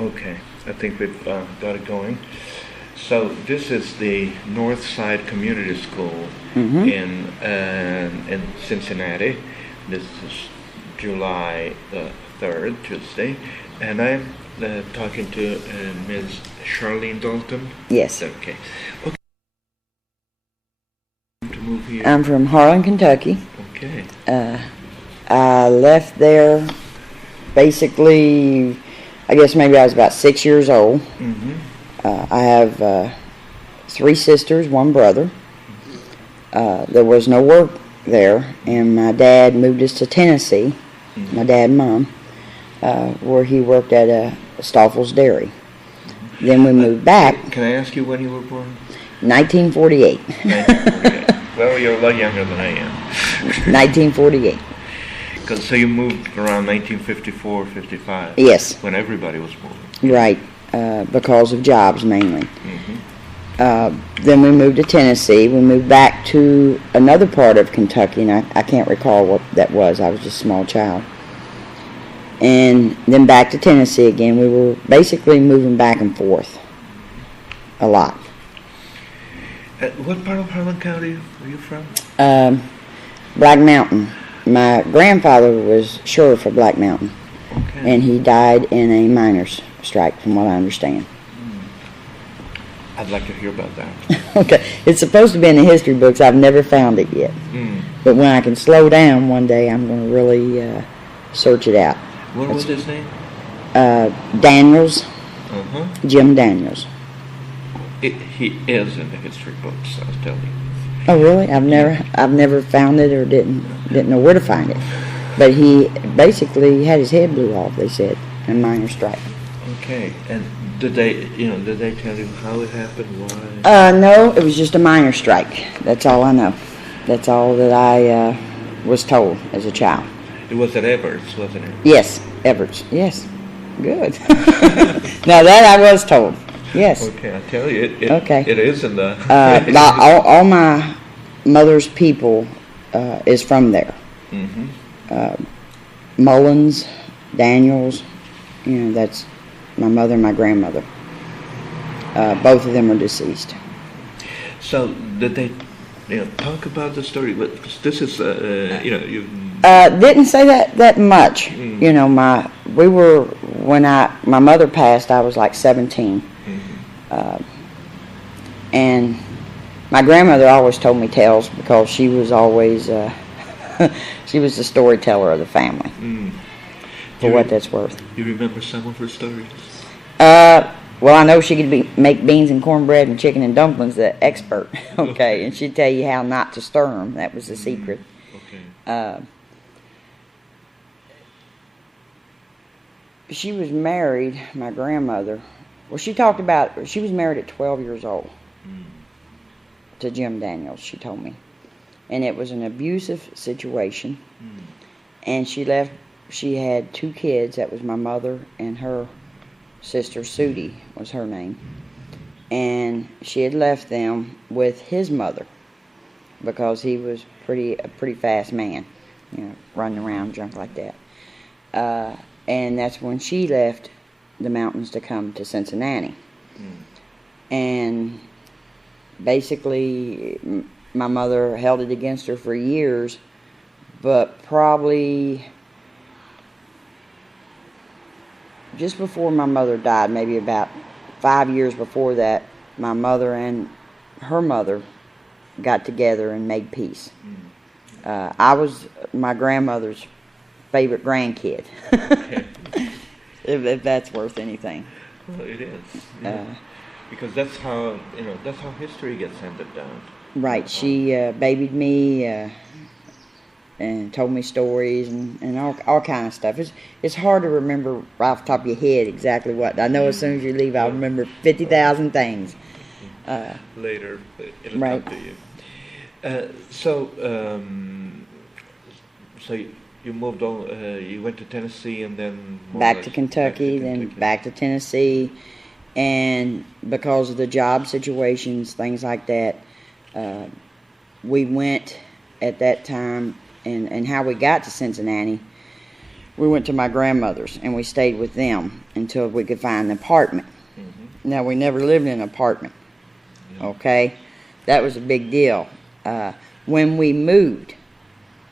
Okay, I think we've got it going. So this is the North Side Community School in Cincinnati. This is July the 3rd, Tuesday, and I'm talking to Ms. Charlene Dalton. Yes. Okay. To move here. I'm from Harlan, Kentucky. Okay. I left there basically, I guess maybe I was about 6 years old. I have 3 sisters, 1 brother. There was no work there, and my dad moved us to Tennessee, my dad and mom, where he worked at Stoffel's Dairy. Then we moved back. Can I ask you when you were born? 1948. 1948. Well, you're a lot younger than I am. 1948. So you moved around 1954, 55? Yes. When everybody was moving? Right, because of jobs mainly. Then we moved to Tennessee. We moved back to another part of Kentucky, and I can't recall what that was. I was just a small child. And then back to Tennessee again. We were basically moving back and forth a lot. What part of Harlan County were you from? Black Mountain. My grandfather was sheriff of Black Mountain, and he died in a miners' strike, from what I understand. I'd like to hear about that. Okay, it's supposed to be in the history books. I've never found it yet. But when I can slow down one day, I'm going to really search it out. What was his name? Daniels. Jim Daniels. He is in the history books, I'll tell you. Oh, really? I've never found it or didn't know where to find it. But he basically had his head blew off, they said, in a miners' strike. Okay, and did they tell you how it happened? Why? No, it was just a miners' strike. That's all I know. That's all that I was told as a child. It was at Everts, wasn't it? Yes, Everts. Yes, good. Now that I was told. Yes. Okay, I tell you, it is in the. all my mother's people is from there. Mullins, Daniels, that's my mother and my grandmother. Both of them are deceased. So did they, talk about the story? But this is, you. Didn't say that much. When my mother passed, I was like 17. And my grandmother always told me tales because she was always she was the storyteller of the family. For what that's worth. You remember some of her stories? Well, I know she could make beans and cornbread and chicken and dumplings, the expert. Okay, and she'd tell you how not to stir them. That was the secret. Okay. She was married, my grandmother. Well, she talked about, she was married at 12 years old to Jim Daniels, she told me. And it was an abusive situation. And she had 2 kids. That was my mother and her sister, Sudie was her name. And she had left them with his mother because he was a pretty fast man, running around drunk like that. And that's when she left the mountains to come to Cincinnati. And basically my mother held it against her for years, but probably just before my mother died, maybe about 5 years before that, my mother and her mother got together and made peace. I was my grandmother's favorite grandkid. If that's worth anything. Well, it is. Because that's how history gets handed down. Right. She babied me and told me stories and all kind of stuff. It's hard to remember right off the top of your head exactly what. I know as soon as you leave, I'll remember 50,000 things. Later, it'll right. come to you. So you moved on. You went to Tennessee and then back to Kentucky, then back to Tennessee, and because of the job situations, things like that, we went at that time. And how we got to Cincinnati we went to my grandmother's and we stayed with them until we could find an apartment. Now, we never lived in an apartment, okay? That was a big deal. When we moved,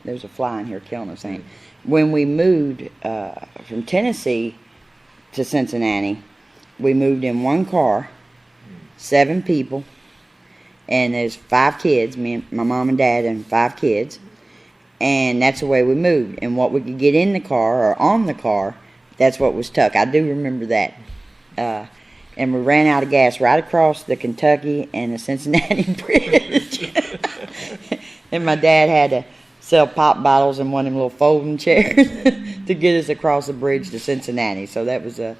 there's a fly in here killing us, ain't it? When we moved from Tennessee to Cincinnati, we moved in one car, 7 people, and there's 5 kids, my mom and dad and 5 kids, and that's the way we moved. And what we could get in the car or on the car, that's what was tucked. I do remember that. And we ran out of gas right across the Kentucky and the Cincinnati Bridge. And my dad had to sell pop bottles in one of them little folding chairs to get us across the bridge to Cincinnati. So that was a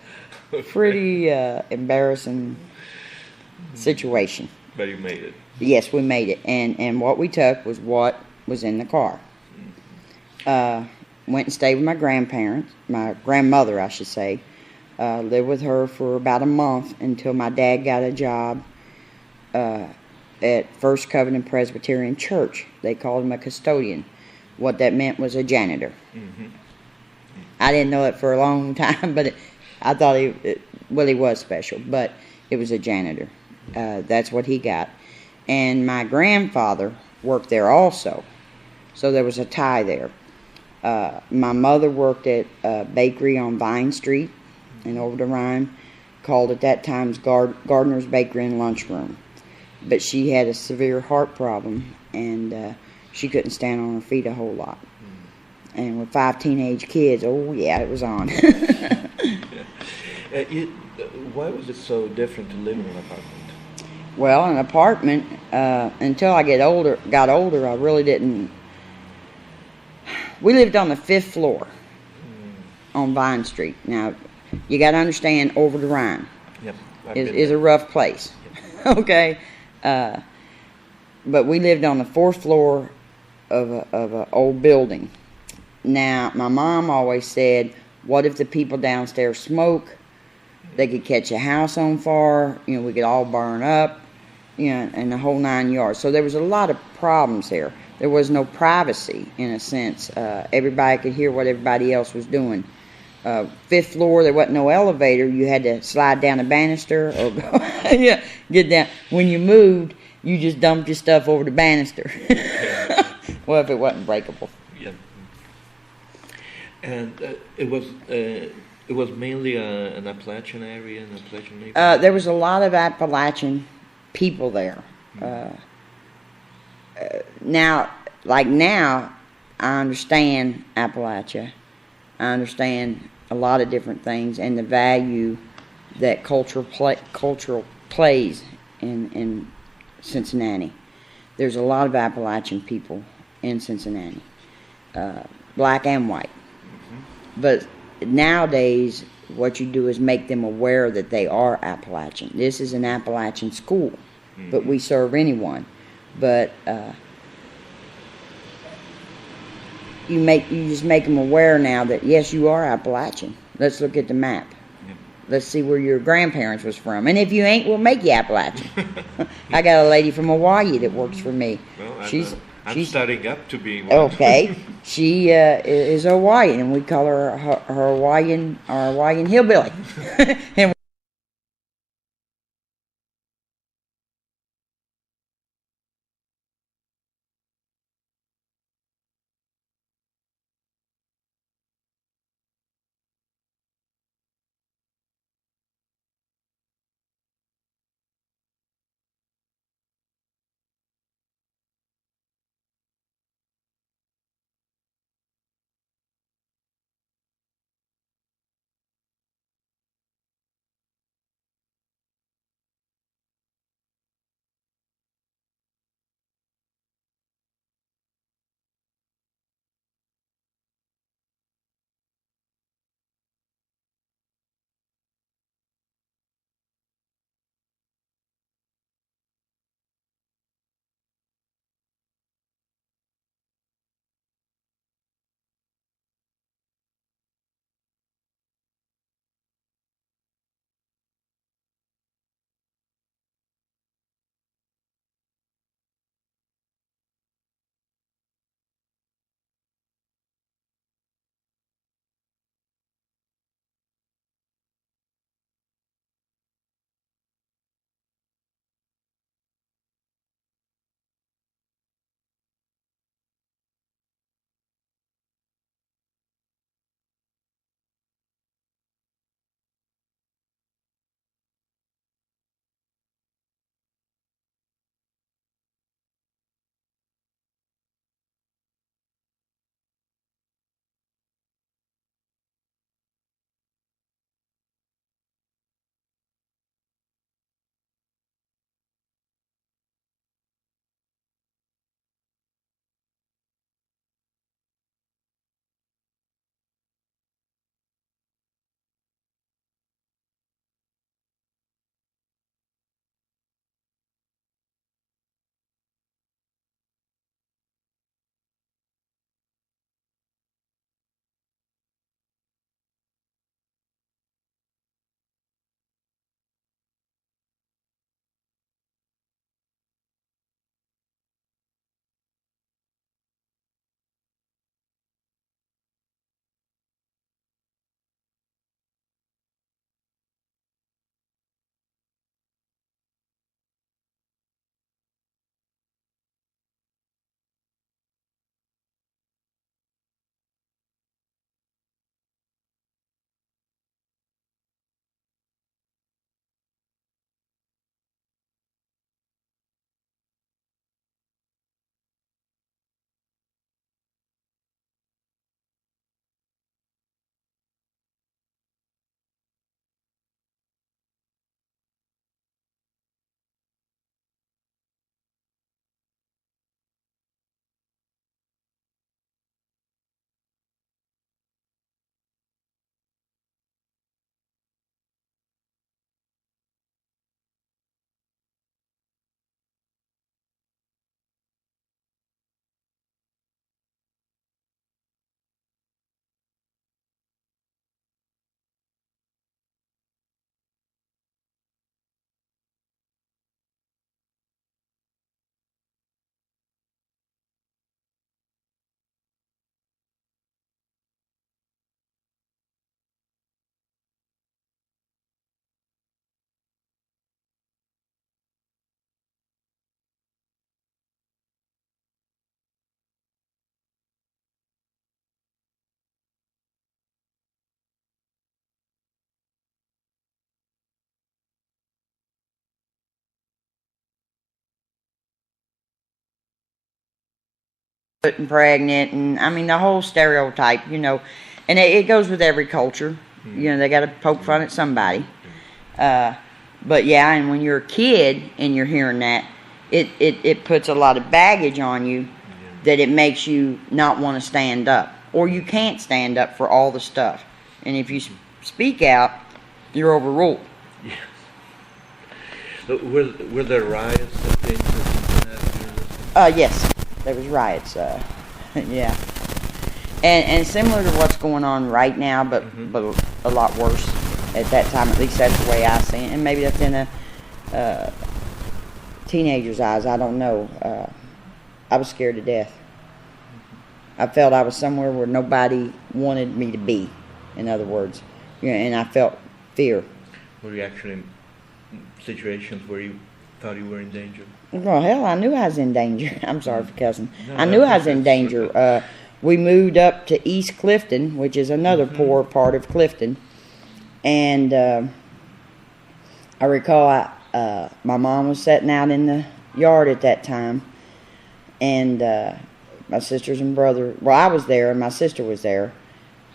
pretty embarrassing situation. But you made it. Yes, we made it. And what we took was what was in the car. Went and stayed with my grandmother, I should say. Lived with her for about a month until my dad got a job at First Covenant Presbyterian Church. They called him a custodian. What that meant was a janitor. I didn't know it for a long time, but I thought he was special, but it was a janitor. That's what he got. And my grandfather worked there also, so there was a tie there. My mother worked at a bakery on Vine Street in Over the Rhine, called at that time Gardner's Bakery and Lunchroom. But she had a severe heart problem, and she couldn't stand on her feet a whole lot. And with 5 teenage kids, oh yeah, it was on. Why was it so different to live in an apartment? Well, an apartment, until I got older, I really didn't. We lived on the 5th floor on Vine Street. Now, you got to understand, Over the Rhine is a rough place. Yep. Okay? But we lived on the 4th floor of an old building. Now, my mom always said, what if the people downstairs smoke? They could catch a house on fire. We could all burn up, and the whole 9 yards. So there was a lot of problems there. There was no privacy, in a sense. Everybody could hear what everybody else was doing. 5th floor, there wasn't no elevator. You had to slide down a banister or go, get down. When you moved, you just dumped your stuff over the banister. Well, if it wasn't breakable. Yeah. And it was mainly an Appalachian area, an Appalachian neighborhood? There was a lot of Appalachian people there. Now, I understand Appalachia. I understand a lot of different things and the value that cultural plays in Cincinnati. There's a lot of Appalachian people in Cincinnati, black and white. But nowadays, what you do is make them aware that they are Appalachian. This is an Appalachian school, but we serve anyone. But you just make them aware now that yes, you are Appalachian. Let's look at the map. Yep. Let's see where your grandparents was from. And if you ain't, we'll make you Appalachian. I got a lady from Hawaii that works for me. Well, she's starting up to being one. Okay. She is Hawaiian, and we call her our Hawaiian hillbilly. And and pregnant, and I mean the whole stereotype, you know, and it goes with every culture. You know, they got to poke fun at somebody. But yeah, and when you're a kid and you're hearing that, it puts a lot of baggage on you that it makes you not want to stand up, or you can't stand up for all the stuff. And if you speak out, you're overruled. Yeah. Were there riots that dangerous? Yes, there was riots. Yeah, and similar to what's going on right now, but a lot worse at that time. At least that's the way I see it. And maybe that's in a teenager's eyes. I don't know. I was scared to death. I felt I was somewhere where nobody wanted me to be. In other words, and I felt fear. Were you actually in situations where you thought you were in danger? Well, hell, I knew I was in danger. I'm sorry for cussing. No, I knew I was in danger. We moved up to East Clifton, which is another poor part of Clifton. And I recall my mom was sitting out in the yard at that time. And my sisters and brother, well, I was there and my sister was there.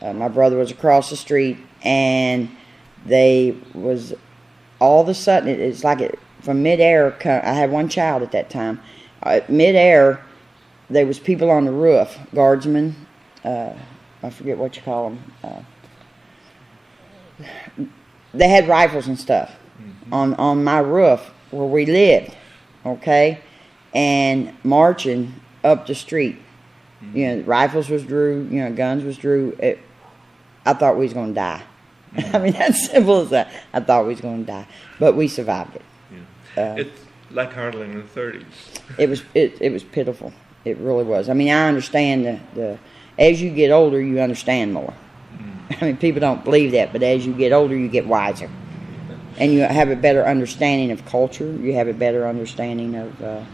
My brother was across the street, and they was all of a sudden, it's like from midair. I had one child at that time. Midair, there was people on the roof, guardsmen. I forget what you call them. They had rifles and stuff on my roof where we lived, okay, and marching up the street. You know, rifles was drew. You know, guns was drew. I thought we was going to die. I mean, that's simple as that. I thought we was going to die, but we survived it. Yeah. It's like Harlan in the 30s. It was pitiful. It really was. I mean, I understand the as you get older, you understand more. I mean, people don't believe that, but as you get older, you get wiser, and you have a better understanding of culture. You have a better understanding of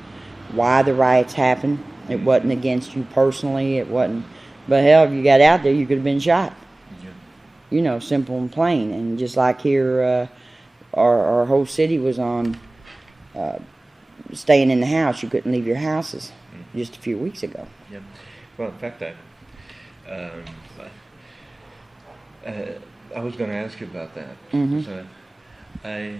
why the riots happened. It wasn't against you personally. It wasn't. But hell, if you got out there, you could have been shot. You know, simple and plain. And just like here, our whole city was on staying in the house. You couldn't leave your houses just a few weeks ago. Yeah. Well, in fact, I was going to ask you about that. So I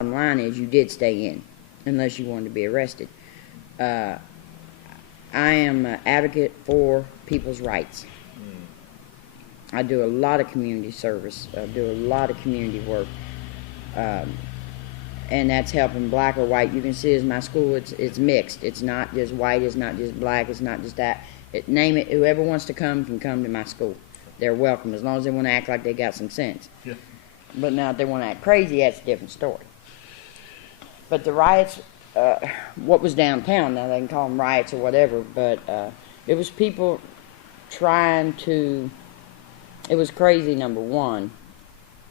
Bottom line is you did stay in, unless you wanted to be arrested. I am an advocate for people's rights. I do a lot of community service. I do a lot of community work. And that's helping black or white. You can see as my school, it's mixed. It's not just white, it's not just black, it's not just that. Name it, whoever wants to come can come to my school. They're welcome, as long as they want to act like they got some sense. Yeah. But now if they want to act crazy, that's a different story. But the riots, what was downtown, now they can call them riots or whatever, but it was people trying to, it was crazy, number one,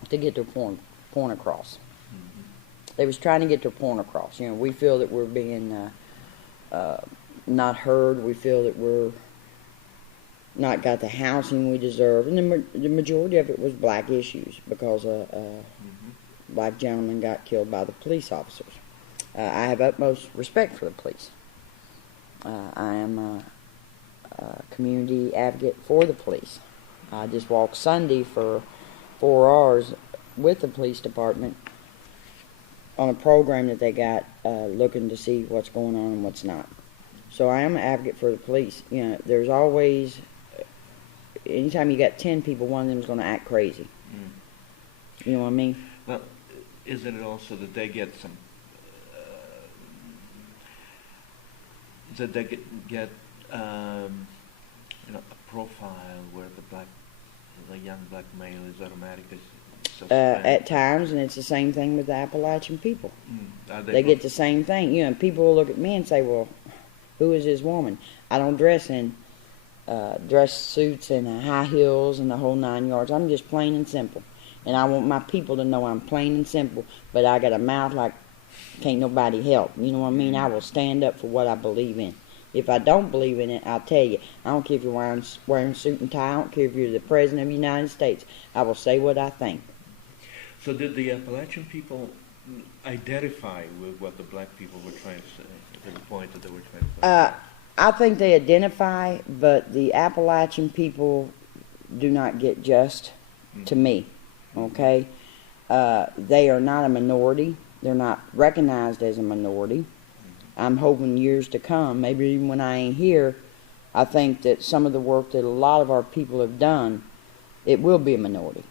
to get their point across. They was trying to get their point across. You know, we feel that we're being not heard. We feel that we're not got the housing we deserve. And the majority of it was black issues because a black gentleman got killed by the police officers. I have utmost respect for the police. I am a community advocate for the police. I just walked Sunday for 4 hours with the police department on a program that they got looking to see what's going on and what's not. So I am an advocate for the police. You know, there's always, anytime you got 10 people, one of them is going to act crazy. You know what I mean? Well, isn't it also that they get some, that they get a profile where the young black male is automatically suspended? At times, and it's the same thing with the Appalachian people. They get the same thing. You know, people will look at me and say, well, who is this woman? I don't dress in dress suits and high heels and the whole 9 yards. I'm just plain and simple. And I want my people to know I'm plain and simple, but I got a mouth like can't nobody help. You know what I mean? I will stand up for what I believe in. If I don't believe in it, I'll tell you. I don't care if you're wearing suit and tie. I don't care if you're the President of the United States. I will say what I think. So did the Appalachian people identify with what the black people were trying to say, to the point that they were trying to say? I think they identify, but the Appalachian people do not get just to me, okay? They are not a minority. They're not recognized as a minority. I'm hoping years to come, maybe even when I ain't here, I think that some of the work that a lot of our people have done, it will be a minority.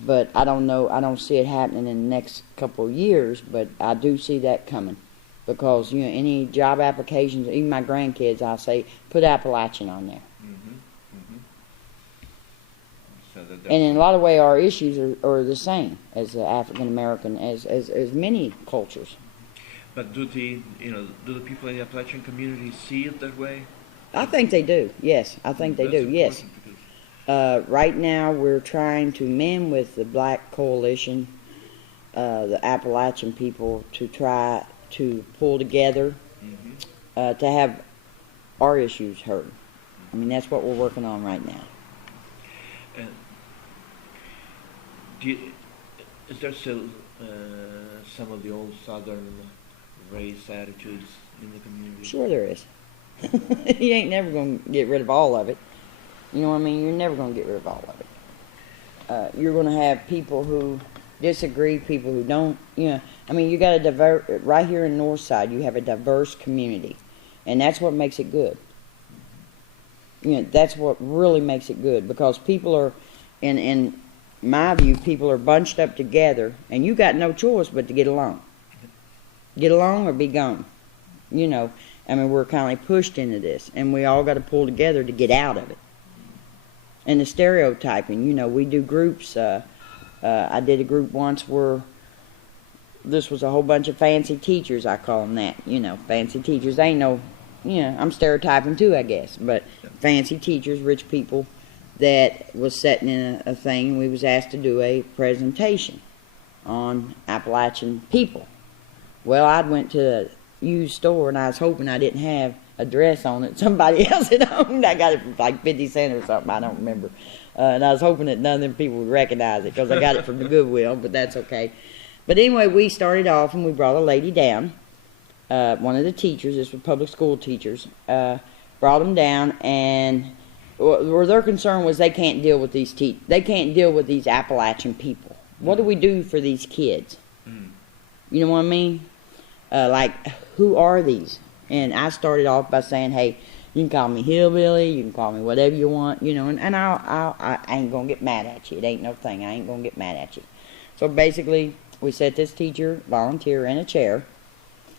But I don't know, I don't see it happening in the next couple of years, but I do see that coming. Because, you know, any job applications, even my grandkids, I say, put Appalachian on there. So and in a lot of ways, our issues are the same as the African American, as many cultures. But do the people in the Appalachian community see it that way? I think they do. Yes, I think they do. Yes. Right now, we're trying to mend with the Black Coalition, the Appalachian people, to try to pull together to have our issues heard. I mean, that's what we're working on right now. Is there still some of the old Southern race attitudes in the community? Sure there is. You ain't never going to get rid of all of it. You know what I mean? You're never going to get rid of all of it. You're going to have people who disagree, people who don't. You know, I mean, you got a right here in North Side, you have a diverse community, and that's what makes it good. You know, that's what really makes it good, because people are, in my view, people are bunched up together, and you got no choice but to get along. Get along or be gone. You know, I mean, we're kind of pushed into this, and we all got to pull together to get out of it. And the stereotyping, you know, we do groups. I did a group once where this was a whole bunch of fancy teachers, I call them that. You know, fancy teachers. They ain't no, you know, I'm stereotyping too, I guess. But fancy teachers, rich people, that was sitting in a thing, and we was asked to do a presentation on Appalachian people. Well, I went to a used store, and I was hoping I didn't have a dress on it somebody else had owned. I got it for like 50 cents or something, I don't remember. And I was hoping that none of them people would recognize it, because I got it from the Goodwill, but that's okay. But anyway, we started off, and we brought a lady down, one of the teachers, this was public school teachers, brought them down, and where their concern was they can't deal with these they can't deal with these Appalachian people. What do we do for these kids? You know what I mean? Like, who are these? And I started off by saying, hey, you can call me hillbilly, you can call me whatever you want, you know, and I ain't going to get mad at you. It ain't no thing. I ain't going to get mad at you. So basically, we set this teacher, volunteer, in a chair,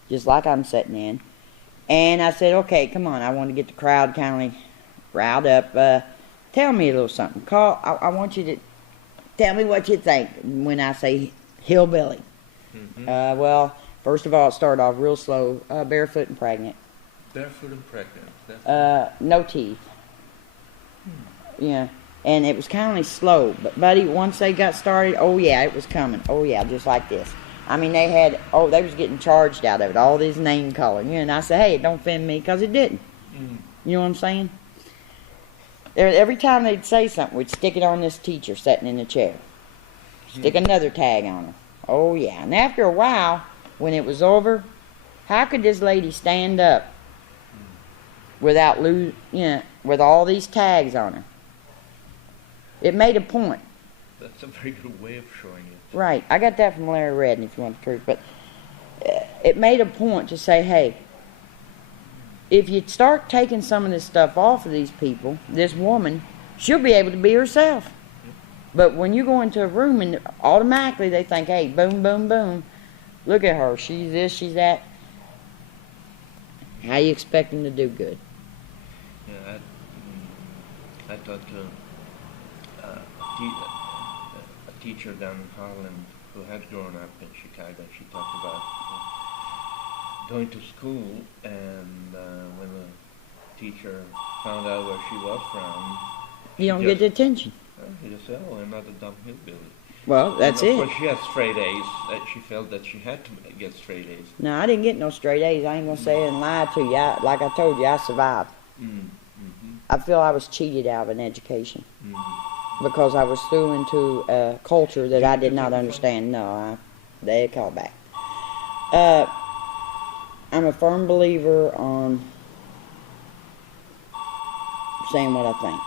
just like I'm sitting in. And I said, okay, come on, I want to get the crowd kind of riled up. Tell me a little something. I want you to tell me what you think when I say hillbilly. Well, first of all, it started off real slow, barefoot and pregnant. Barefoot and pregnant? No teeth. Yeah, and it was kind of slow. But, buddy, once they got started, oh, yeah, it was coming. Oh, yeah, just like this. I mean, they was getting charged out of it, all this name calling. And I said, hey, it don't offend me, because it didn't. You know what I'm saying? Every time they'd say something, we'd stick it on this teacher sitting in the chair. Stick another tag on her. Oh, yeah. And after a while, when it was over, how could this lady stand up without with all these tags on her? It made a point. That's a very good way of showing it. Right. I got that from Larry Redden, if you want the truth. But it made a point to say, hey, if you start taking some of this stuff off of these people, this woman, she'll be able to be herself. But when you go into a room and automatically they think, hey, boom, boom, boom, look at her, she's this, she's that. How you expect them to do good? Yeah, I talked to a teacher down in Harlan who had grown up in Chicago. She talked about going to school, and when the teacher found out where she was from, You don't get the attention. He just said, "Oh, I'm not a dumb hillbilly." Well, that's it. Of course, she had straight A's. She felt that she had to get straight A's. No, I didn't get no straight A's. I ain't gonna say it and lie to you. Like I told you, I survived. Mm-hmm. I feel I was cheated out of an education Mm-hmm. because I was thrown into a culture that I did not understand. No, they call back. I'm a firm believer on saying what I think.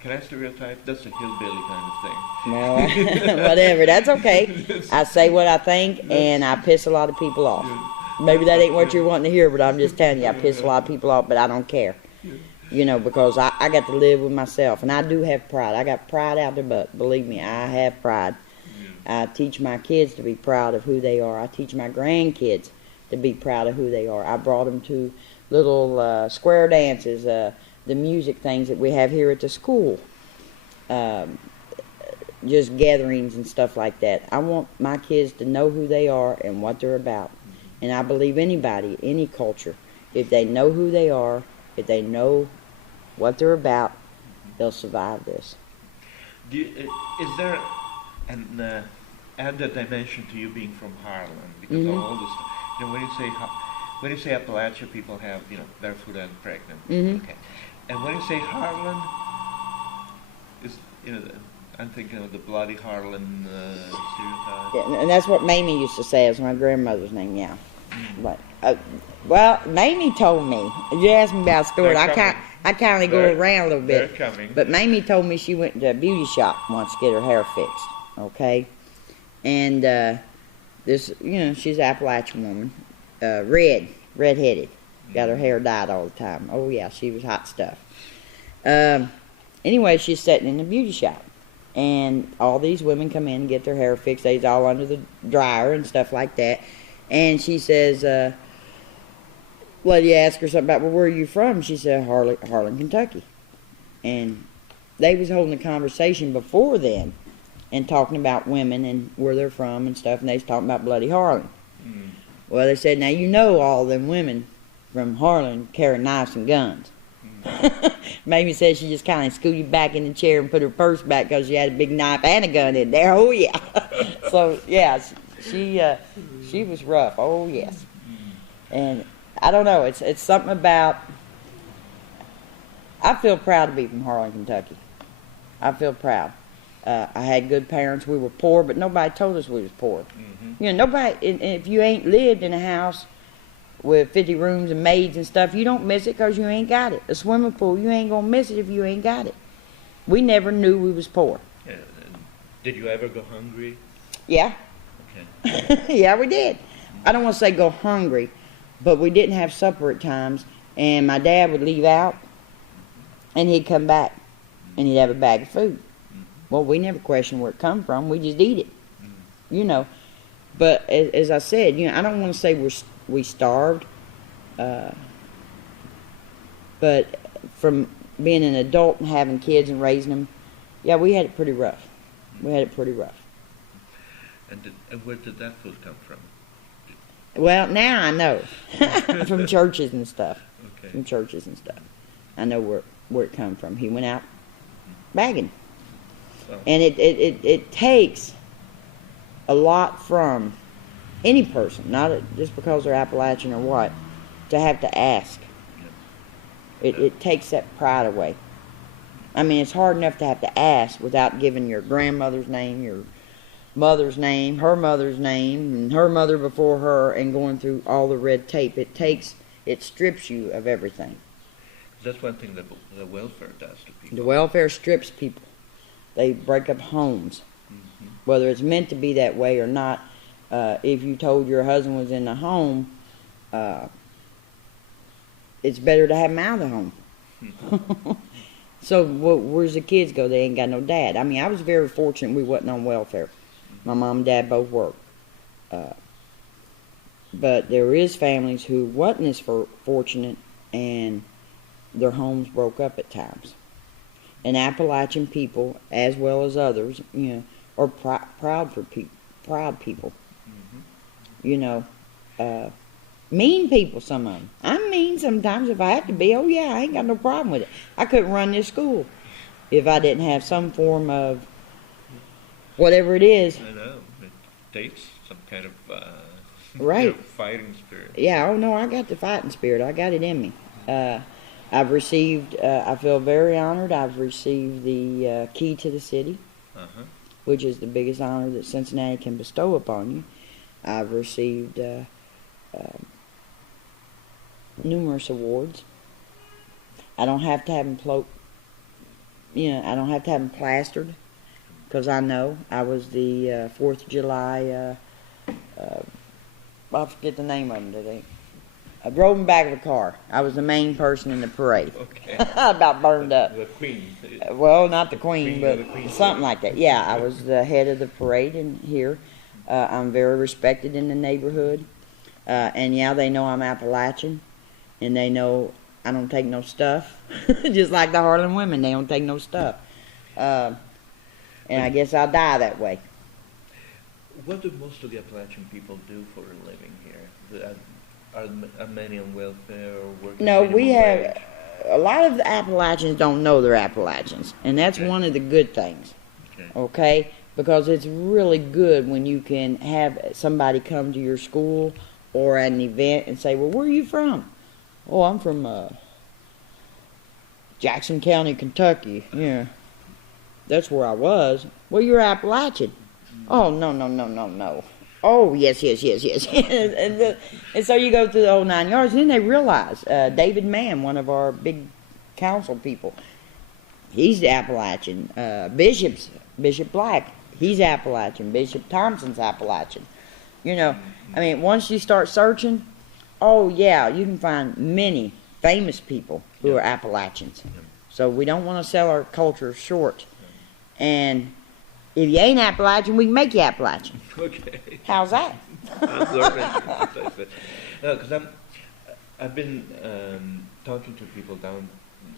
Can I stereotype? That's a hillbilly kind of thing. Well, whatever. That's okay. I say what I think, and I piss a lot of people off. Maybe that ain't what you're wanting to hear, but I'm just telling you, I piss a lot of people off, but I don't care. You know, because I got to live with myself, and I do have pride. I got pride out the butt. Believe me, I have pride. I teach my kids to be proud of who they are. I teach my grandkids to be proud of who they are. I brought them to little square dances, the music things that we have here at the school, just gatherings and stuff like that. I want my kids to know who they are and what they're about. And I believe anybody, any culture, if they know who they are, if they know what they're about, they'll survive this. Is there an added dimension to you being from Harlan? Because of all this stuff. You know, when you say Appalachia, people have, barefoot and pregnant. Okay. And when you say Harlan, I'm thinking of the bloody Harlan stereotype. Yeah, and that's what Mamie used to say as my grandmother's name, yeah. But, well, Mamie told me, you asked me about a story, I kind of go around a little bit. They're coming. But Mamie told me she went to a beauty shop once to get her hair fixed, okay? And this, she's an Appalachian woman, redheaded. Got her hair dyed all the time. Oh, yeah, she was hot stuff. Anyway, she's sitting in the beauty shop. And all these women come in and get their hair fixed. They's all under the dryer and stuff like that. And she says, lady asked her something about, well, where are you from? She said, Harlan, Kentucky. And they was holding a conversation before then and talking about women and where they're from and stuff. And they was talking about bloody Harlan. Well, they said, now all them women from Harlan carry knives and guns. Mamie said she just kind of scooted back in the chair and put her purse back because she had a big knife and a gun in there. Oh, yeah. So, yeah, she was rough. Oh, yes. And I don't know. It's something about... I feel proud to be from Harlan, Kentucky. I feel proud. I had good parents. We were poor, but nobody told us we was poor. Nobody... If you ain't lived in a house with 50 rooms and maids and stuff, you don't miss it because you ain't got it. A swimming pool, you ain't going to miss it if you ain't got it. We never knew we was poor. Did you ever go hungry? Yeah. Okay. Yeah, we did. I don't want to say go hungry, but we didn't have supper at times, and my dad would leave out, and he'd come back, and he'd have a bag of food. Well, we never questioned where it come from. We just eat it, But as I said, I don't want to say we starved, but from being an adult and having kids and raising them, yeah, we had it pretty rough. And where did that food come from? Well, now I know. From churches and stuff. Okay. From churches and stuff. I know where it come from. He went out bagging. So. And it takes a lot from any person, not just because they're Appalachian or what, to have to ask. It takes that pride away. I mean, it's hard enough to have to ask without giving your grandmother's name, your mother's name, her mother's name, and her mother before her, and going through all the red tape. It strips you of everything. That's one thing that the welfare does to people. The welfare strips people. They break up homes. Whether it's meant to be that way or not, if you told your husband was in the home it's better to have them out of the home. So where's the kids go? They ain't got no dad. I mean, I was very fortunate we wasn't on welfare. My mom and dad both worked. But there is families who wasn't as fortunate, and their homes broke up at times. And Appalachian people, as well as others, are proud people. Mean people, some of them. I'm mean sometimes if I have to be. Oh yeah, I ain't got no problem with it. I couldn't run this school if I didn't have some form of whatever it is. I know. It takes some kind of right. Fighting spirit. Yeah, oh no, I got the fighting spirit. I got it in me. I've received, I feel very honored, I've received the key to the city, which is the biggest honor that Cincinnati can bestow upon you. I've received numerous awards. I don't have to have them I don't have to have them plastered, because I know I was the 4th of July, I forget the name of them today. I drove in the back of a car. I was the main person in the parade. Okay. About burned up. The queen. Well, not the queen, but something like that. Yeah, I was the head of the parade in here. I'm very respected in the neighborhood. And yeah, they know I'm Appalachian. And they know I don't take no stuff. Just like the Harlan women, they don't take no stuff. And I guess I'll die that way. What do most of the Appalachian people do for a living here? Are many on welfare or working? No, we have a lot of the Appalachians don't know they're Appalachians, and that's one of the good things. Okay, because it's really good when you can have somebody come to your school or at an event and say, "Well, where are you from?" "Oh, I'm from Jackson County, Kentucky." "Yeah, that's where I was." "Well, you're Appalachian." "Oh, no. Oh, yes. and so you go through the whole 9 yards, and then they realize, David Mann, one of our big council people, he's the Appalachian. Bishop Black, he's Appalachian. Bishop Thompson's Appalachian. I mean, once you start searching, oh yeah, you can find many famous people who are Appalachians. So we don't want to sell our culture short. And if you ain't Appalachian, we can make you Appalachian. Okay. How's that? Because I've been talking to people down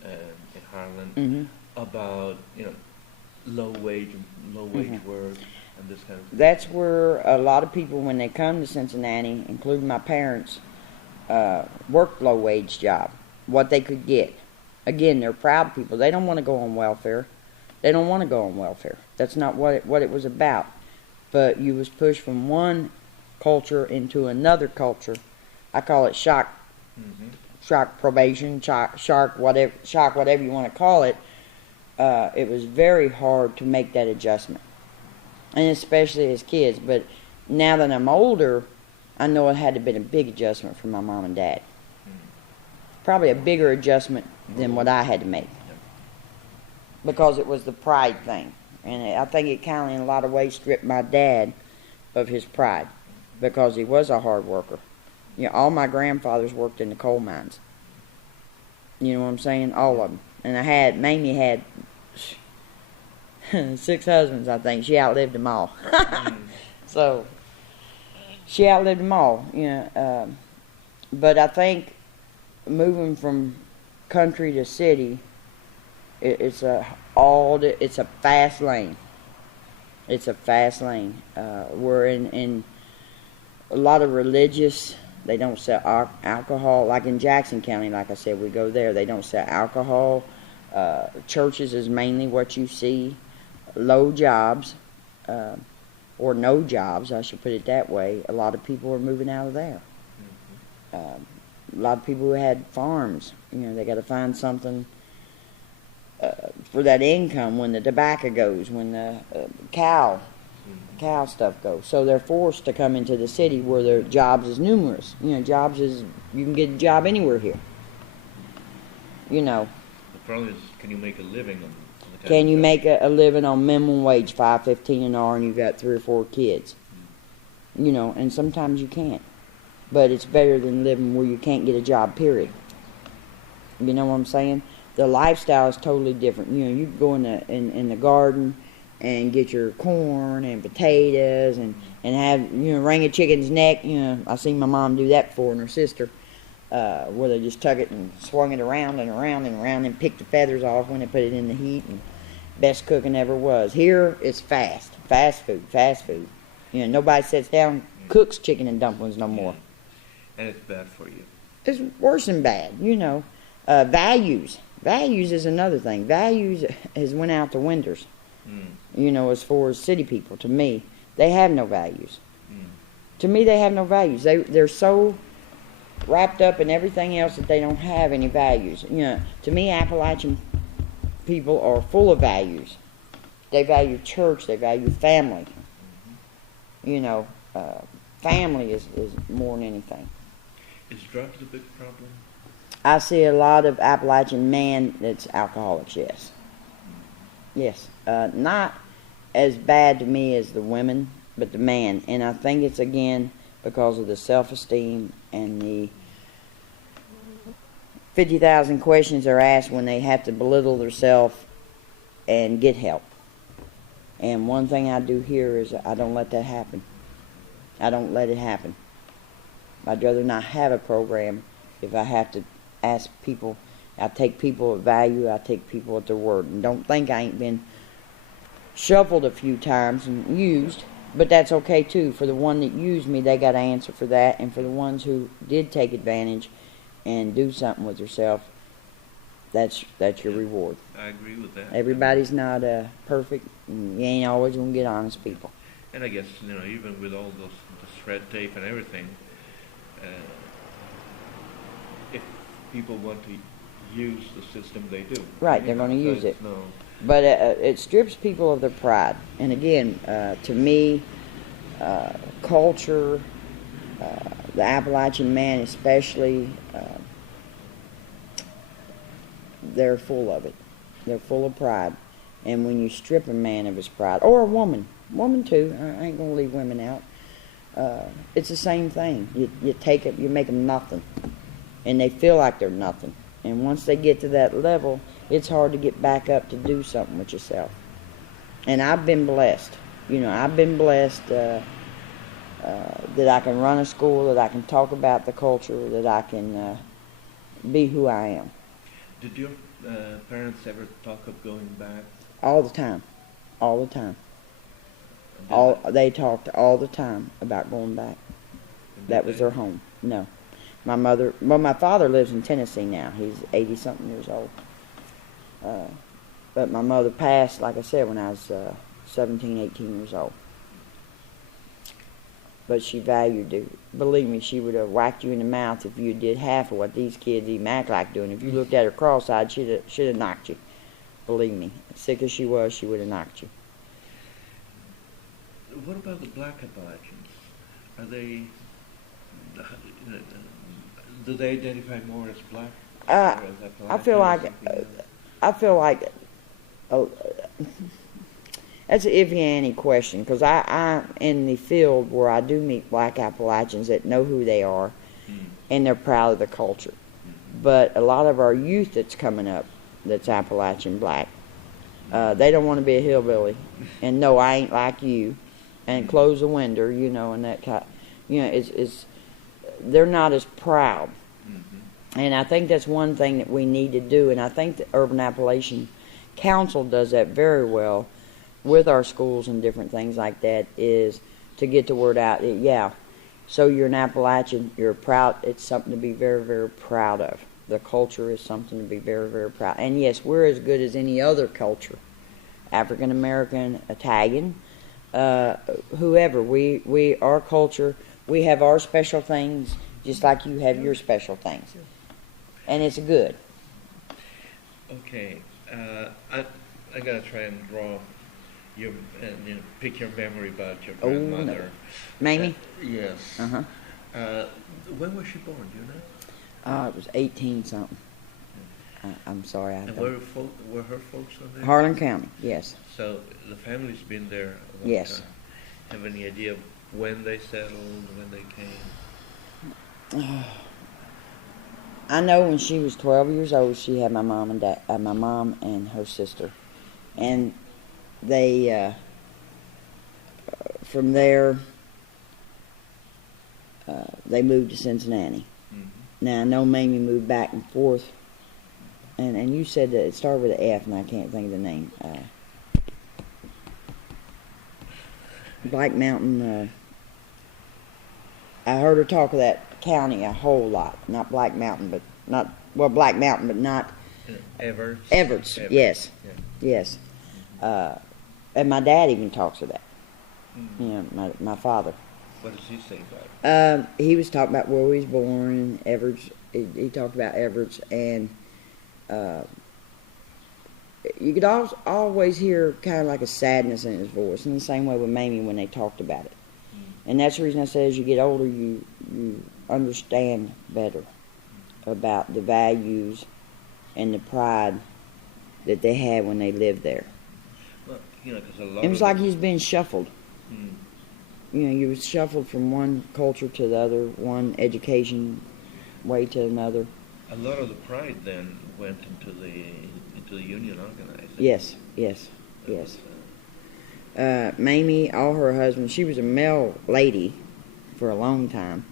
in Harlan about low wage work and this kind of thing. That's where a lot of people, when they come to Cincinnati, including my parents, work low wage job, what they could get. Again, they're proud people. They don't want to go on welfare. That's not what it was about. But you was pushed from one culture into another culture. I call it shock probation, shock whatever you want to call it. It was very hard to make that adjustment, and especially as kids. But now that I'm older, I know it had to been a big adjustment for my mom and dad. Probably a bigger adjustment than what I had to make, because it was the pride thing. And I think it kind of, in a lot of ways, stripped my dad of his pride, because he was a hard worker. All my grandfathers worked in the coal mines. You know what I'm saying? All of them. And Mamie had 6 husbands, I think. She outlived them all. So, she outlived them all. But I think moving from country to city, it's a fast lane. It's a fast lane. We're in a lot of religious. They don't sell alcohol. Like in Jackson County, like I said, we go there. They don't sell alcohol. Churches is mainly what you see. Low jobs, or no jobs, I should put it that way. A lot of people are moving out of there. A lot of people who had farms, they got to find something for that income when the tobacco goes, when the cow stuff goes. So they're forced to come into the city where their jobs is numerous. Jobs is, you can get a job anywhere here. The problem is, can you make a living on the Can you make a living on minimum wage, $5.15 an hour, and you've got 3 or 4 kids? And sometimes you can't. but it's better than living where you can't get a job, period. You know what I'm saying? The lifestyle is totally different. You know, you go in the garden and get your corn and potatoes and have, you know, wring a chicken's neck. You know, I seen my mom do that before, and her sister, where they just took it and swung it around and around and around and picked the feathers off when they put it in the heat. And best cooking ever was. Here, it's fast food. You know, nobody sits down, cooks chicken and dumplings no more. And it's bad for you. It's worse than bad, you know. Values is another thing. Values has went out the windows. You know, as far as city people, to me, they have no values. To me, they have no values. They're so wrapped up in everything else that they don't have any values. You know, to me, Appalachian people are full of values. They value church. They value family. You know, family is more than anything. Is drugs a big problem? I see a lot of Appalachian men that's alcoholics, yes. Yes. Not as bad to me as the women, but the man. And I think it's, again, because of the self-esteem and the 50,000 questions are asked when they have to belittle themselves and get help. And one thing I do here is I don't let that happen. I don't let it happen. I'd rather not have a program if I have to ask people. I take people at value. I take people at their word. And don't think I ain't been shuffled a few times and used, but that's okay too. For the one that used me, they got to answer for that. And for the ones who did take advantage and do something with yourself, that's your reward. I agree with that. Everybody's not perfect, and you ain't always going to get honest people. And I guess, you know, even with all this red tape and everything, if people want to use the system, they do. Right, they're going to use it. No. But it strips people of their pride. And again, to me, culture, the Appalachian man especially, they're full of it. They're full of pride. And when you strip a man of his pride, or a woman too, I ain't going to leave women out, it's the same thing. You take it, you make them nothing. And they feel like they're nothing. And once they get to that level, it's hard to get back up to do something with yourself. And I've been blessed. You know, I've been blessed that I can run a school, that I can talk about the culture, that I can be who I am. Did your parents ever talk of going back? All the time. All the time. They talked all the time about going back. That was their home. No. My father lives in Tennessee now. He's 80-something years old. But my mother passed, like I said, when I was 17, 18 years old. But she valued it. Believe me, she would have whacked you in the mouth if you did half of what these kids even act like doing. If you looked at her cross-eyed, she'd have knocked you. Believe me. Sick as she was, she would have knocked you. What about the black Appalachians? Are they... do they identify more as black? I feel like that's an iffy question, because I'm in the field where I do meet black Appalachians that know who they are, and they're proud of the culture. But a lot of our youth that's coming up that's Appalachian black, they don't want to be a hillbilly, and no, I ain't like you, and close the window, you know, and that kind. You know, it's they're not as proud. And I think that's one thing that we need to do, and I think the Urban Appalachian Council does that very well with our schools and different things like that, is to get the word out. So you're an Appalachian, you're proud, it's something to be very, very proud of. The culture is something to be very, very proud. And yes, we're as good as any other culture, African American, Italian, whoever. Our culture, we have our special things, just like you have your special things. And it's good. Okay, I gotta try and draw your and pick your memory about your grandmother. No. Mamie? Yes. When was she born? Do you know? It was 18-something. I'm sorry, I and don't. were her folks on there? Harlan County, yes. So the family's been there a long yes. time. Have any idea of when they settled, when they came? I know when she was 12 years old, she had my mom and dad, my mom and her sister, and they from there they moved to Cincinnati. Mm-hmm. Now I know Mamie moved back and forth, and you said that it started with an F, and I can't think of the name. Black Mountain. I heard her talk of that county a whole lot. Not Black Mountain, but not Black Mountain, but not Everts. Everts. Yes, yes. And my dad even talks of that. Mm-hmm. You know, my father. What does he say about it? He was talking about where he was born and Everts. He talked about Everts, and you could always hear kind of like a sadness in his voice, in the same way with Mamie when they talked about it. And that's the reason I say as you get older, you understand better about the values and the pride that they had when they lived there. Well, you know, 'cause a lot it was like he's been shuffled. Mm. You know, you was shuffled from one culture to the other, one education way to another. A lot of the pride then went into the union organizing. Yes. Mamie, all her husbands, she was a mail lady for a long time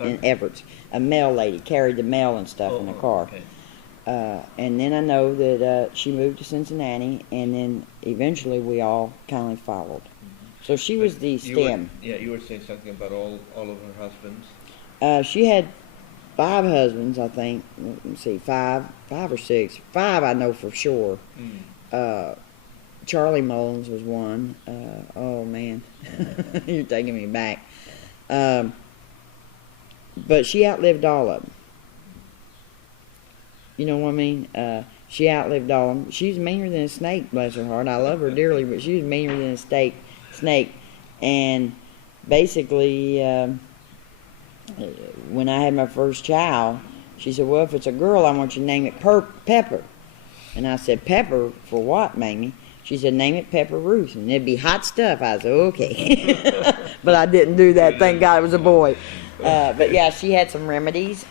in Everts. A mail lady, carried the mail and stuff in the car. Okay. And then I know that she moved to Cincinnati, and then eventually we all kind of followed. Mm-hmm. So she was the stem. You were saying something about all of her husbands? She had 5 husbands, I think. Let me see, 5 or 6. 5 I know for sure. Mm. Charlie Mullins was one. Oh, man. You're taking me back. But she outlived all of them. You know what I mean? She outlived all of them. She's meaner than a snake, bless her heart. I love her dearly, but she was meaner than a snake. And basically, when I had my first child, she said, well, if it's a girl, I want you to name it Pepper. And I said, Pepper? For what, Mamie? She said, name it Pepper Ruth, and it'd be hot stuff. I said, okay. But I didn't do that. Thank God it was a boy. But yeah, she had some remedies.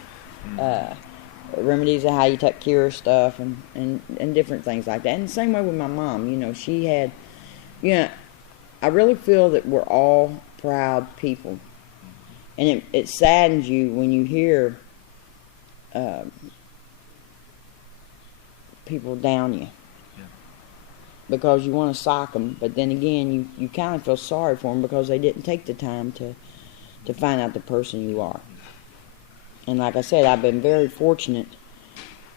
Remedies of how you take care of stuff and different things like that. And the same way with my mom. You know, she had, I really feel that we're all proud people. And it saddens you when you hear people down you. Because you want to sock them, but then again, you kind of feel sorry for them because they didn't take the time to find out the person you are. And like I said, I've been very fortunate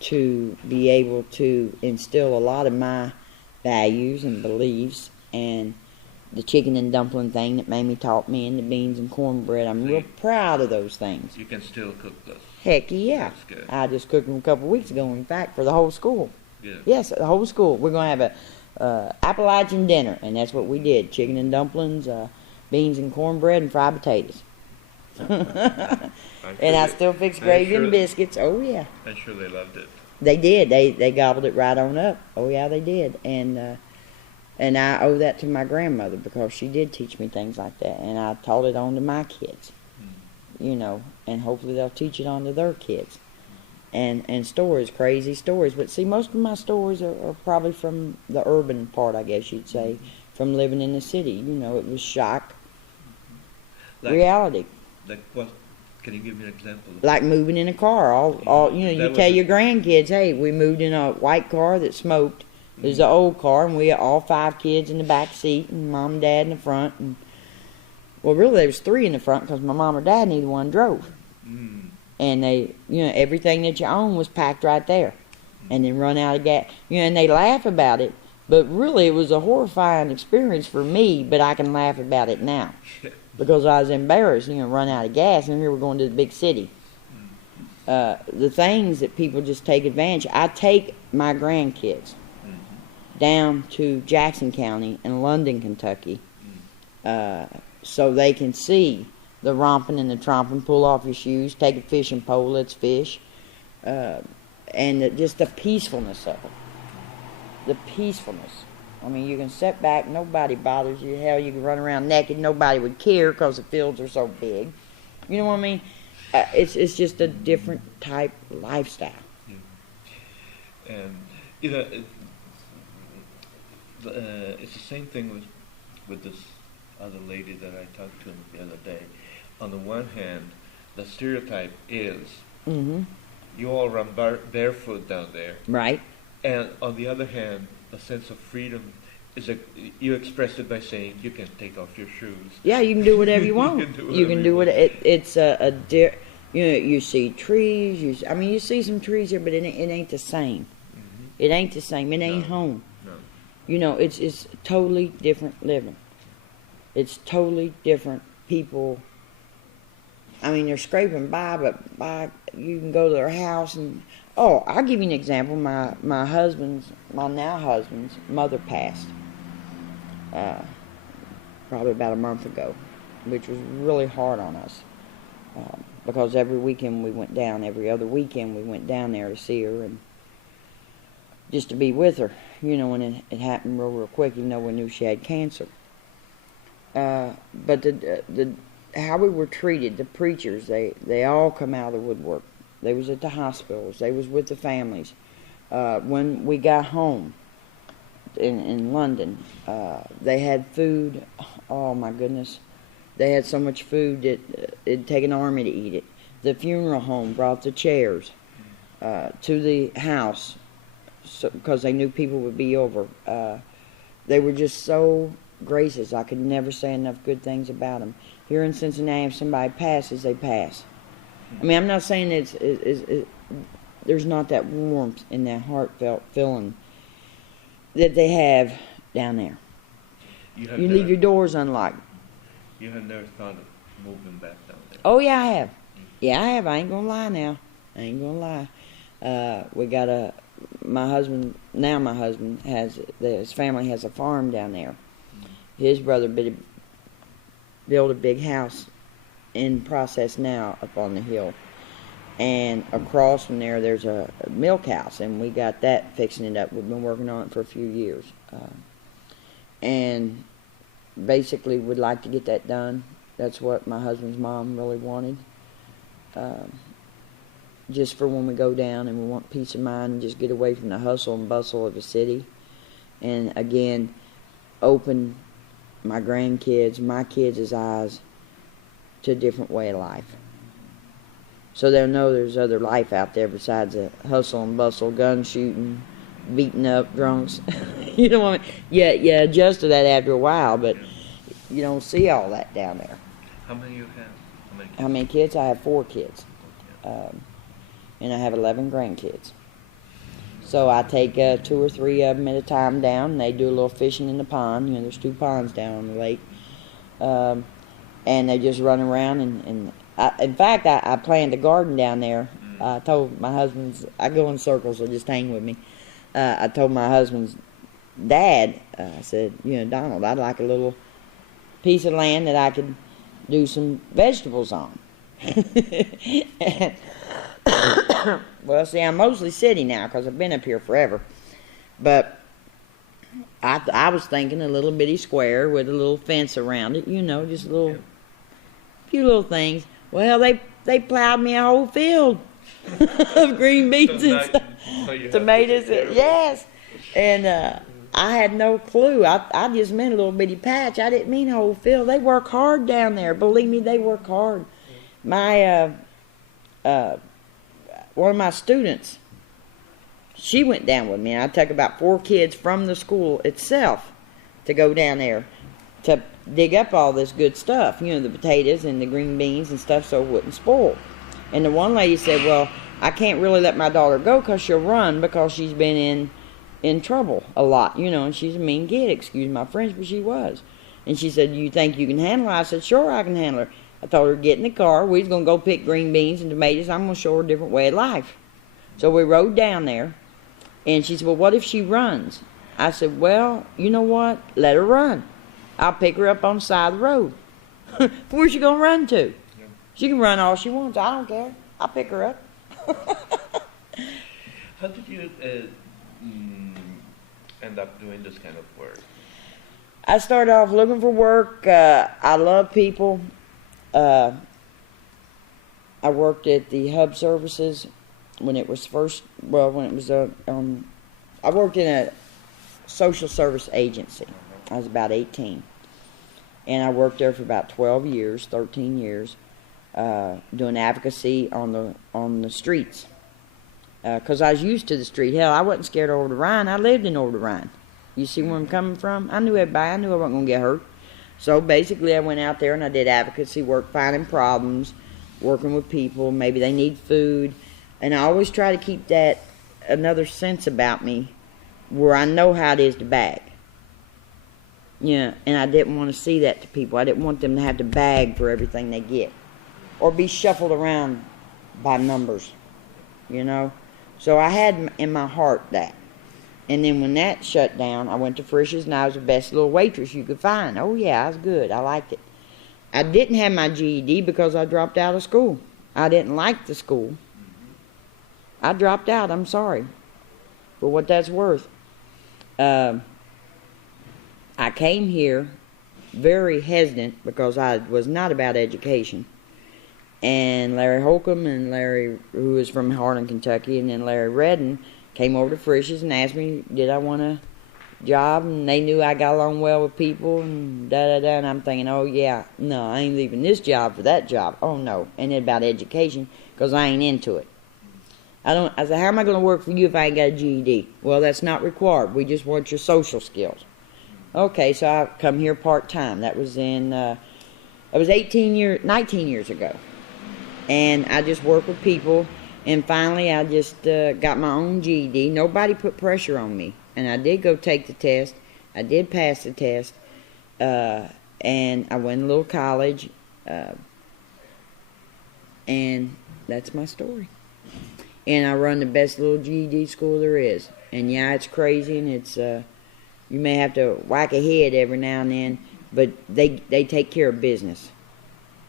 to be able to instill a lot of my values and beliefs, and the chicken and dumpling thing that Mamie taught me, and the beans and cornbread. I'm real proud of those things. You can still cook those. Heck yeah. That's good. I just cooked them a couple of weeks ago, in fact, for the whole school. Good. Yes, the whole school. We're going to have a Appalachian dinner, and that's what we did. Chicken and dumplings, beans and cornbread, and fried potatoes. And I still fix gravy and biscuits. Oh, yeah. I'm sure they loved it. They did. They gobbled it right on up. Oh, yeah, they did. And I owe that to my grandmother because she did teach me things like that. And I taught it on to my kids, and hopefully they'll teach it on to their kids. And stories, crazy stories. But see, most of my stories are probably from the urban part, I guess you'd say, from living in the city. It was shock, reality. Like what? Can you give me an example? Like moving in a car. You tell your grandkids, hey, we moved in a white car that smoked. It was an old car, and we had all 5 kids in the back seat, and Mom and Dad in the front. And, well, really, there was 3 in the front because my mom or dad neither one drove. Mm. And they, everything that you own was packed right there. And then run out of gas. And they laugh about it, but really it was a horrifying experience for me, but I can laugh about it now. Because I was embarrassed, run out of gas, and here we're going to the big city. The things that people just take advantage. I take my grandkids down to Jackson County in London, Kentucky, so they can see the romping and the tromping, pull off your shoes, take a fishing pole, let's fish, and just the peacefulness of it. The peacefulness. I mean, you can sit back, nobody bothers you. Hell, you can run around naked, nobody would care because the fields are so big. You know what I mean? It's just a different type lifestyle. Yeah. And you know, it's the same thing with this other lady that I talked to the other day. On the one hand, the stereotype is Mm-hmm. you all run barefoot down there, Right. and on the other hand, the sense of freedom is you express it by saying you can take off your shoes. Yeah, you can do whatever you want. You can do whatever It's you know, you see trees. I mean, you see some trees here, but it ain't the same. Mm-hmm. It ain't the same. It ain't No. home. No. You know, it's totally different living. It's totally different people. I mean, they're scraping by, but you can go to their house and I'll give you an example. My now husband's mother passed, probably about a month ago, which was really hard on us. Because every weekend we went down, every other weekend we went down there to see her and just to be with her, you know, and it happened real quick, even though we knew she had cancer. But the how we were treated, the preachers, they all come out of the woodwork. They was at the hospitals, they was with the families. When we got home in London, they had food, oh my goodness. They had so much food that it'd take an army to eat it. The funeral home brought the chairs to the house because they knew people would be over. They were just so gracious. I could never say enough good things about them. Here in Cincinnati, if somebody passes, they pass. I mean, I'm not saying there's not that warmth and that heartfelt feeling that they have down there. You leave your doors unlocked. You have never thought of moving back down there? Oh, yeah, I have. Yeah, I have. I ain't gonna lie now. I ain't gonna lie. We got my husband his family has a farm down there. His brother built a big house in process now up on the hill. And across from there's a milk house, and we got that fixing it up. We've been working on it for a few years. And basically would like to get that done. That's what my husband's mom really wanted. Just for when we go down and we want peace of mind and just get away from the hustle and bustle of the city. And again, open my grandkids, my kids' eyes to a different way of life. So they'll know there's other life out there besides the hustle and bustle, gun shooting, beating up drunks. You know what I mean? Yeah, you adjust to that after a while, but you don't see all that down there. How many you have? How many kids? I have 4 kids. And I have 11 grandkids. So I take 2 or 3 of them at a time down, and they do a little fishing in the pond. You know, there's 2 ponds down on the lake. And they just run around, and in fact, I planted a garden down there. I told my husband's, I go in circles, so just hang with me. I told my husband's dad, I said, you know, Donald, I'd like a little piece of land that I could do some vegetables on. And well, see, I'm mostly city now because I've been up here forever. But I was thinking a little bitty square with a little fence around it, you know, just a few little things. Well, they plowed me a whole field of green beans and stuff. Tomatoes, yes. And I had no clue. I just meant a little bitty patch. I didn't mean a whole field. They work hard down there. Believe me, they work hard. My one of my students, she went down with me, and I took about 4 kids from the school itself to go down there to dig up all this good stuff, you know, the potatoes and the green beans and stuff, so it wouldn't spoil. And the one lady said, well, I can't really let my daughter go because she'll run because she's been in trouble a lot, you know, and she's a mean kid, excuse my French, but she was. And she said, you think you can handle her? I said, sure, I can handle her. I told her, get in the car. We was going to go pick green beans and tomatoes. I'm going to show her a different way of life. So we rode down there, and she said, well, what if she runs? I said, well, you know what? Let her run. I'll pick her up on the side of the road. Where's she going to run to? Yeah. She can run all she wants. I don't care. I'll pick her up. How did you end up doing this kind of work? I started off looking for work. I love people. I worked at the Hub Services when it was first. Well, when it was I worked in a social service agency. I was about 18, and I worked there for about 12 years, 13 years, doing advocacy on the streets. Because I was used to the street. Hell, I wasn't scared of Over the Rhine. I lived in Over the Rhine. You see where I'm coming from? I knew everybody. I knew I wasn't going to get hurt. So basically, I went out there and I did advocacy work, finding problems, working with people. Maybe they need food. And I always try to keep that another sense about me where I know how it is to bag. Yeah, and I didn't want to see that to people. I didn't want them to have to bag for everything they get or be shuffled around by numbers, you know. So I had in my heart that. And then when that shut down, I went to Frisch's and I was the best little waitress you could find. Oh, yeah, I was good. I liked it. I didn't have my GED because I dropped out of school. I didn't like the school. I dropped out. I'm sorry for what that's worth. I came here very hesitant because I was not about education. And Larry Holcomb and Larry, who is from Harlan, Kentucky, and then Larry Redden came over to Frisch's and asked me, did I want a job? And they knew I got along well with people and da-da-da. And I'm thinking, oh, yeah, no, I ain't leaving this job for that job. Oh, no. And then about education because I ain't into it. I said, how am I going to work for you if I ain't got a GED? Well, that's not required. We just want your social skills. Okay, so I come here part-time. That was in, I was 19 years ago. And I just worked with people, and finally I just got my own GED. Nobody put pressure on me. And I did go take the test. I did pass the test. And I went to a little college. And that's my story. And I run the best little GED school there is. And yeah, it's crazy, and it's you may have to whack a head every now and then, but they take care of business.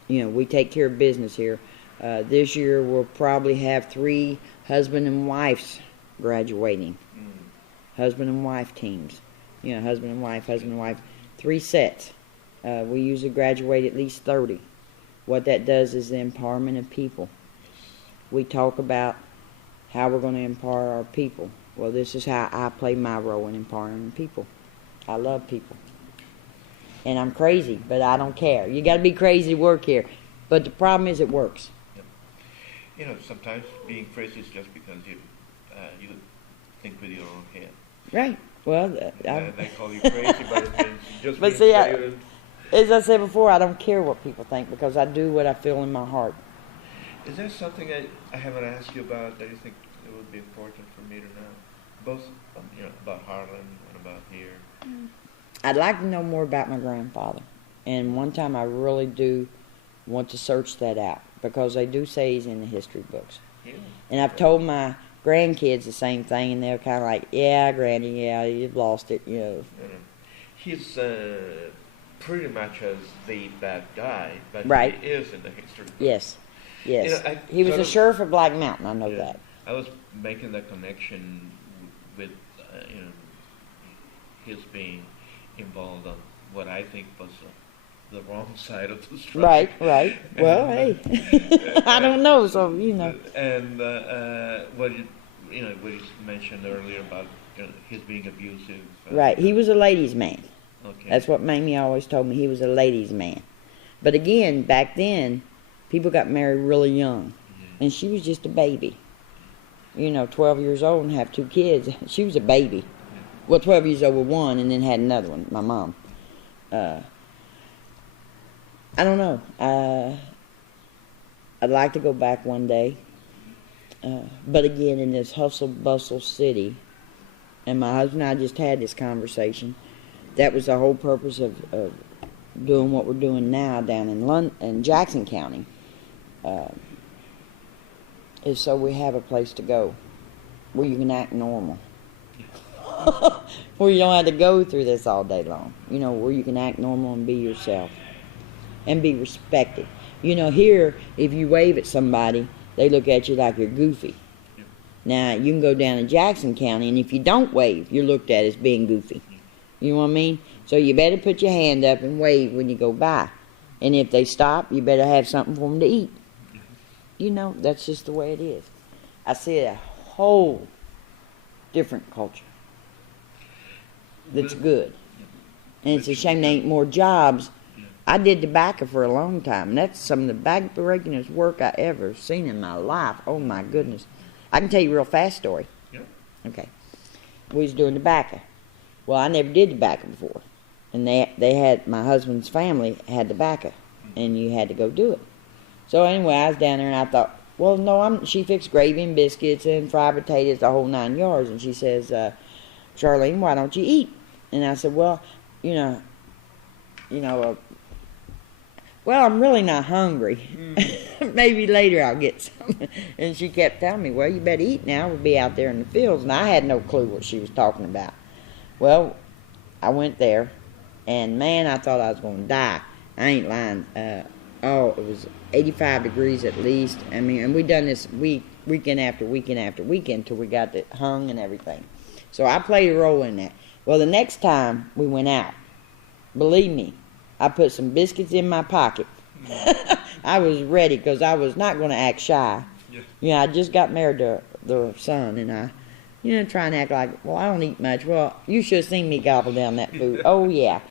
You know, we take care of business here. This year we'll probably have 3 husband and wives graduating. Husband and wife teams. You know, husband and wife, 3 sets. We usually graduate at least 30. What that does is the empowerment of people. We talk about how we're going to empower our people. Well, this is how I play my role in empowering people. I love people. And I'm crazy, but I don't care. You got to be crazy to work here. But the problem is it works. Yep. You know, sometimes being crazy is just because you think with your own head. Right. Well, they call you crazy, but it means just but see, as I said before, I don't care what people think because I do what I feel in my heart. Is there something I haven't asked you about that you think it would be important for me to know? Both, about Harlan and about here. I'd like to know more about my grandfather. And one time I really do want to search that out because they do say he's in the history books. Yeah. And I've told my grandkids the same thing, and they're kind of like, yeah, Granny, yeah, you've lost it, you know. He's pretty much as the bad guy, but right. He is in the history books. Yes. Yes, he was a sheriff of Black Mountain. I know that. I was making that connection with, his being involved on what I think was the wrong side of the struggle. Right. Well, hey, I don't know. So you know. And what you mentioned earlier about his being abusive. Right. He was a ladies' man. Okay. That's what Mamie always told me. He was a ladies' man. But again, back then, people got married really young, and she was just a baby. 12 years old and have 2 kids. She was a baby. Well, 12 years old with one, and then had another one, my mom. I don't know. I'd like to go back one day. But again, in this hustle-bustle city, and my husband and I just had this conversation, that was the whole purpose of doing what we're doing now down in Jackson County. Is so we have a place to go where you can act normal. Where you don't have to go through this all day long. Where you can act normal and be yourself. And be respected. Here, if you wave at somebody, they look at you like you're goofy. Now, you can go down to Jackson County, and if you don't wave, you're looked at as being goofy. You know what I mean? So you better put your hand up and wave when you go by. And if they stop, you better have something for them to eat. that's just the way it is. I see a whole different culture that's good. And it's a shame there ain't more jobs. I did tobacco for a long time. And that's some of the back-breakingest work I ever seen in my life. Oh, my goodness. I can tell you a real fast story. Yep. Okay. We was doing tobacco. Well, I never did tobacco before. And they had, my husband's family had tobacco. And you had to go do it. So anyway, I was down there and I thought, well, no, she fixed gravy and biscuits and fried potatoes, the whole 9 yards. And she says, Charlene, why don't you eat? And I said, well, well, I'm really not hungry. Maybe later I'll get some. And she kept telling me, well, you better eat now. We'll be out there in the fields. And I had no clue what she was talking about. Well, I went there, and man, I thought I was going to die. I ain't lying. It was 85 degrees at least. I mean, and we done this weekend after weekend after weekend till we got it hung and everything. So I played a role in that. Well, the next time we went out, believe me, I put some biscuits in my pocket. I was ready because I was not going to act shy. Yeah. I just got married to the son, and I, try and act like, well, I don't eat much. Well, you should have seen me gobble down that food. Oh, yeah.